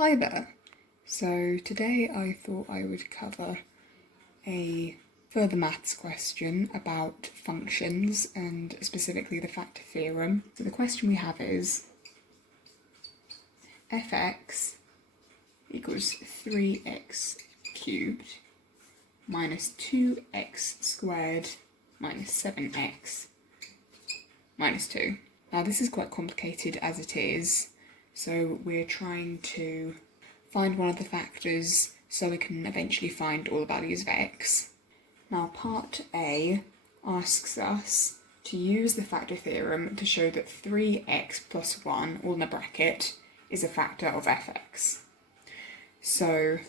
Hi there! So today I thought I would cover a further maths question about functions and specifically the factor theorem. So the question we have is fx equals 3x cubed minus 2x squared minus 7x minus 2. Now this is quite complicated as it is, so we're trying to find one of the factors so we can eventually find all the values of x. Now part A asks us to use the factor theorem to show that 3x plus 1, all in a bracket, is a factor of fx. So, I'm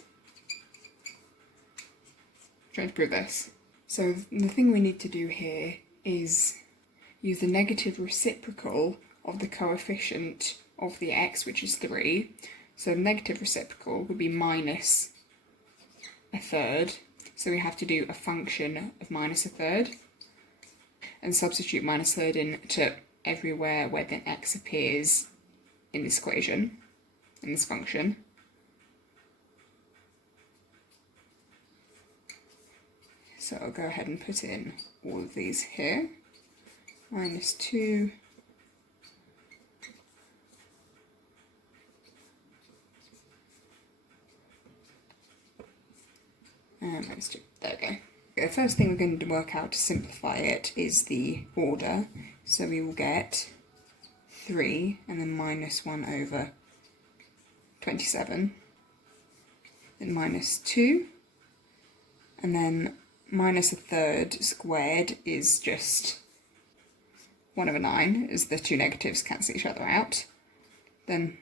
trying to prove this. So the thing we need to do here is use the negative reciprocal of the coefficient of the x, which is 3. So the negative reciprocal would be minus a third. So we have to do a function of minus a third and substitute minus third into everywhere where the x appears in this equation, in this function. So I'll go ahead and put in all of these here. Minus 2 and minus 2. There we go. The first thing we're going to work out to simplify it is the order. So we will get 3 and then minus 1 over 27. Then minus 2. And then minus a third squared is just 1 over 9, as the two negatives cancel each other out. Then,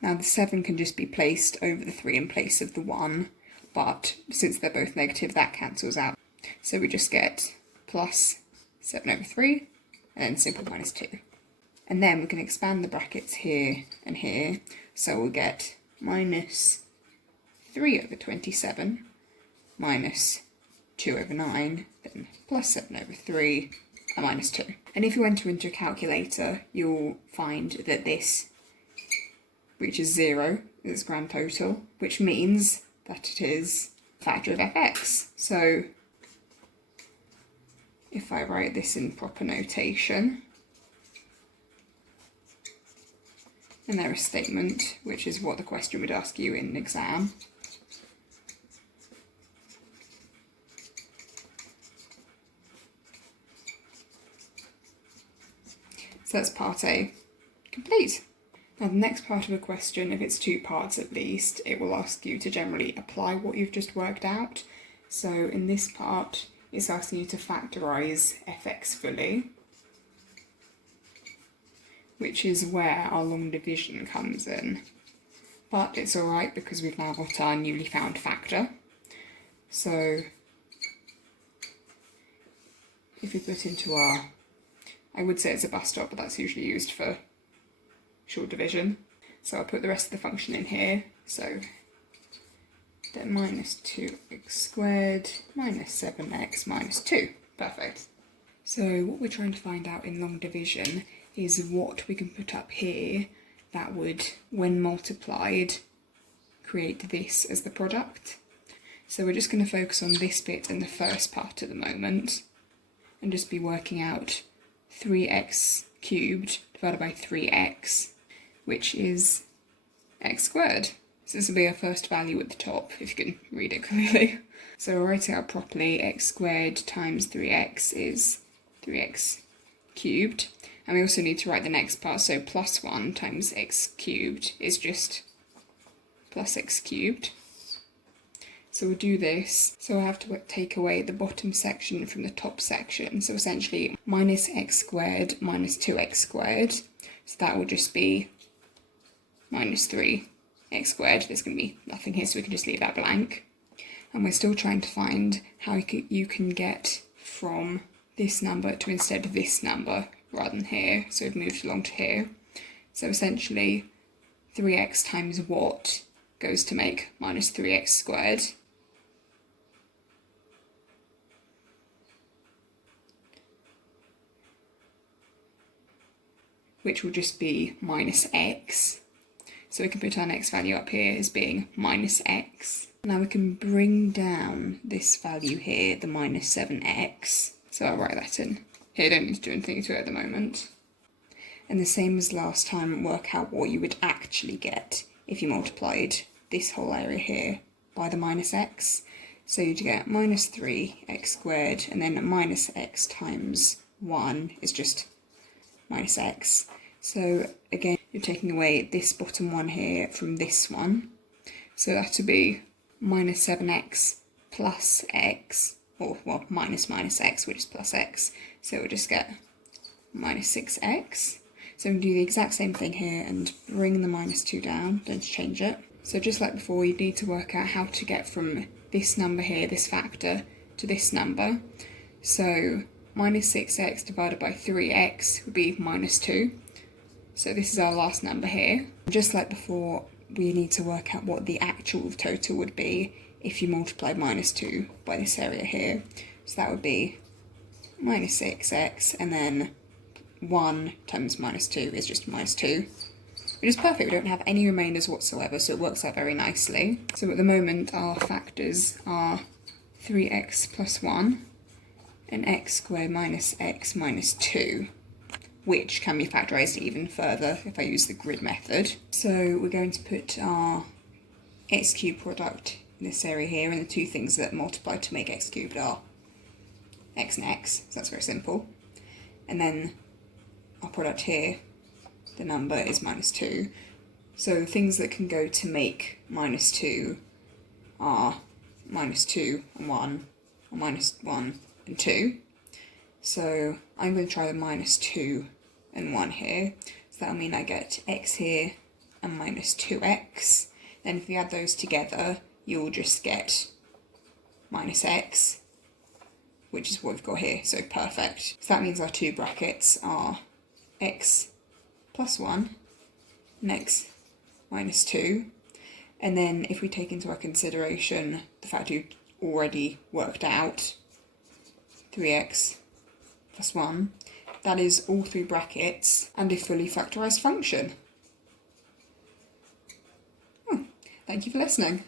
now the 7 can just be placed over the 3 in place of the 1, but since they're both negative, that cancels out. So we just get plus 7 over 3, and then simple minus 2. And then we can expand the brackets here and here, so we'll get minus 3 over 27, minus 2 over 9, then plus 7 over 3, and minus 2. And if you enter into a calculator, you'll find that this reaches 0 as grand total, which means that it is a factor of fx. So if I write this in proper notation, and there a statement, which is what the question would ask you in an exam. So that's part A complete. Now the next part of a question, if it's 2 parts at least, it will ask you to generally apply what you've just worked out. So in this part, it's asking you to factorise fx fully, which is where our long division comes in. But it's alright because we've now got our newly found factor. So if we put into our, I would say it's a bus stop, but that's usually used for short division. So I'll put the rest of the function in here. So then minus 2x squared minus 7x minus 2. Perfect. So what we're trying to find out in long division is what we can put up here that would, when multiplied, create this as the product. So we're just going to focus on this bit in the first part at the moment and just be working out 3x cubed divided by 3x, which is x squared. So this will be our first value at the top, if you can read it clearly. So we'll write it out properly. X squared times 3x is 3x cubed. And we also need to write the next part, so plus 1 times x cubed is just plus x cubed. So we'll do this. So I have to take away the bottom section from the top section. So essentially minus x squared minus 2x squared. So that will just be minus 3x squared. There's going to be nothing here, so we can just leave that blank. And we're still trying to find how you can get from this number to instead of this number rather than here. So we've moved along to here. So essentially 3x times what goes to make minus 3x squared. Which will just be minus x. So we can put our next value up here as being minus x. Now we can bring down this value here, the minus 7x. So I'll write that in. Here, I don't need to do anything to it at the moment. And the same as last time, work out what you would actually get if you multiplied this whole area here by the minus x. So you'd get minus 3x squared, and then minus x times 1 is just minus x. So again, you're taking away this bottom one here from this one. So that would be minus 7x plus x, or well, minus x, which is plus x. So we'll just get minus 6x. So we can do the exact same thing here and bring the minus 2 down, don't change it. So just like before, you need to work out how to get from this number here, this factor, to this number. So minus 6x divided by 3x would be minus 2. So this is our last number here. Just like before, we need to work out what the actual total would be if you multiplied minus 2 by this area here. So that would be minus 6x, and then 1 times minus 2 is just minus 2. Which is perfect, we don't have any remainders whatsoever, so it works out very nicely. So at the moment our factors are 3x plus 1 and x squared minus x minus 2, which can be factorised even further if I use the grid method. So we're going to put our x cubed product in this area here, and the two things that multiply to make x cubed are x and x, so that's very simple. And then our product here, the number is minus 2. So the things that can go to make minus 2 are minus 2 and 1, or minus 1 and 2. So I'm going to try the minus 2 and 1 here. So that'll mean I get x here and minus 2x. Then if we add those together, you'll just get minus x, which is what we've got here, so perfect. So that means our two brackets are x plus 1 and x minus 2. And then if we take into our consideration the fact we've already worked out 3x plus 1, that is all three brackets and a fully factorised function. Thank you for listening.